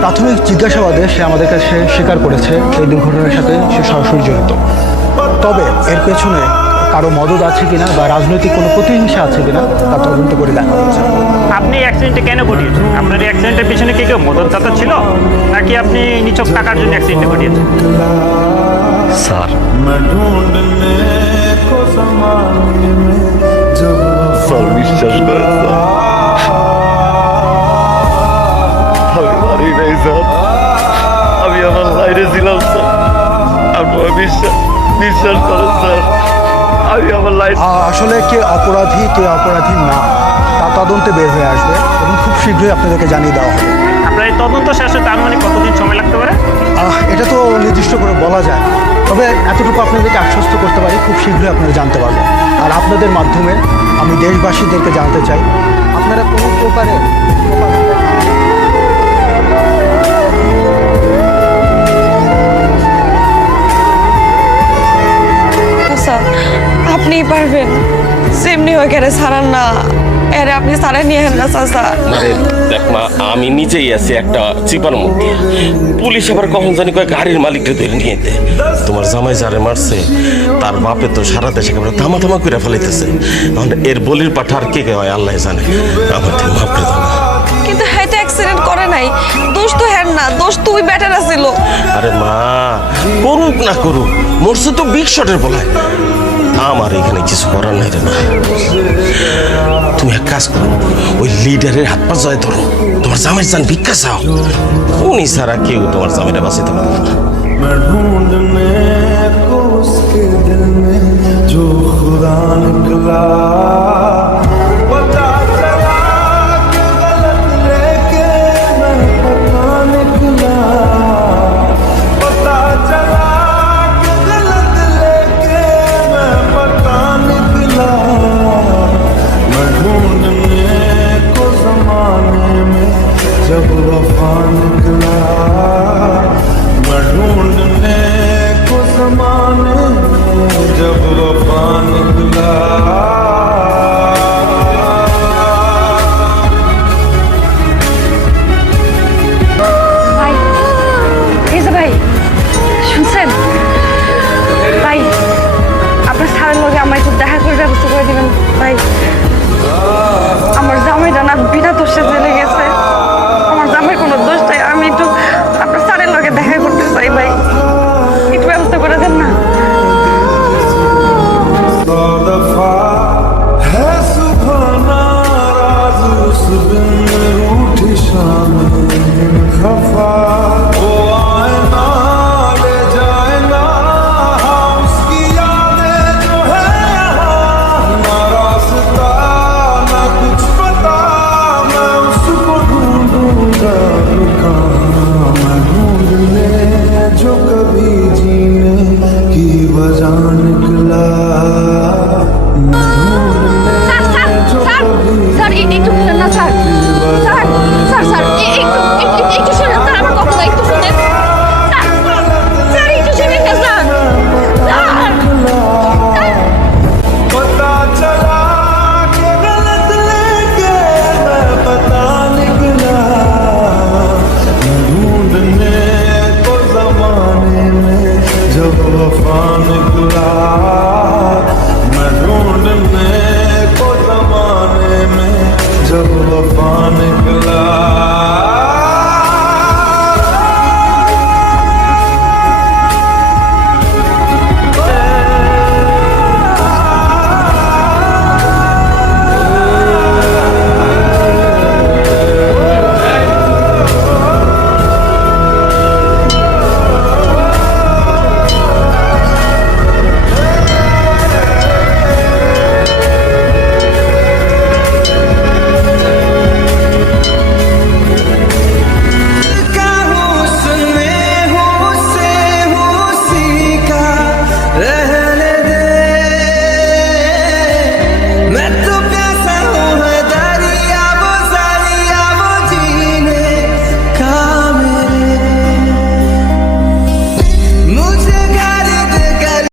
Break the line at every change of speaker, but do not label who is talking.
প্রাথমিক জিজ্ঞাসাবাদে সে আমাদের কাছে স্বীকার করেছে এই দুর্ঘটনার সাথে সে সরাসরি জড়িত। তবে এর পেছনে কারও মদত আছে কিনা বা রাজনৈতিক কোনো প্রতিহিংসা আছে কিনা তা তদন্ত করে দেখা হচ্ছে
আপনি অ্যাক্সিডেন্টে কেন ঘটিয়েছেন? আপনার অ্যাক্সিডেন্টের পিছনে কি কেউ মদতদাতা ছিল? নাকি আপনি নিচক টাকার জন্য অ্যাক্সিডেন্টে ঘটিয়েছেন?
স্যার। স্যার বিশ্বাস আমি আমার বাইরে ছিলাম স্যার। আপনারা বিশ্বাস বিশ্বাস করেন স্যার।
আসলে কে অপরাধী কে অপরাধী না তা তদন্তে বের হয়ে আসবে এবং খুব শীঘ্রই আপনাদেরকে জানিয়ে দেওয়া হবে।
আপনার এই তদন্ত শেষে তার মানে কতদিন সময় লাগতে পারে?
আহ, এটা তো নির্দিষ্ট করে বলা যায়। তবে এতটুকু আপনাদেরকে আশ্বস্ত করতে পারি খুব শীঘ্রই আপনারা জানতে পারবেন। আর আপনাদের মাধ্যমে আমি দেশবাসীদেরকে জানতে চাই আপনারা কোনো প্রকারে
আপনিই পারবেন। সেমনি হয়ে গেলে সারান না। এরে আপনি সারা নিয়ে না চাচা।
আরে দেখ মা আমি নিজেই আছি একটা চিপার মধ্যে। পুলিশ আবার কখন জানি কয় গাড়ির মালিককে ধরে নিয়ে দে তোমার জামাই যারে মারছে তার বাপে তো সারা দেশে একেবারে থামা থামা করে ফেলাইতেছে। এখন এর বলির পাঠা আর কে কে হয় আল্লাহ জানে। আমার তো মাফ করে দাও
কিন্তু হ্যাঁ তো অ্যাক্সিডেন্ট করে নাই। দোষ তো হ্যাঁ না দোষ তুই ব্যাটার আছিল
আরে মা করুক না করুক মরছে তো বিগ শটের বলায়। আমার এখানে কিছু করার নাই রে না তুমি এক কাজ করো, ওই লিডারের হাত পা জয় ধরো, তোমার জামের চান ভিক্ষা চাও। উনি ছাড়া কেউ তোমার জামাইটা বাঁচাতে পারবে না।
मजा निकला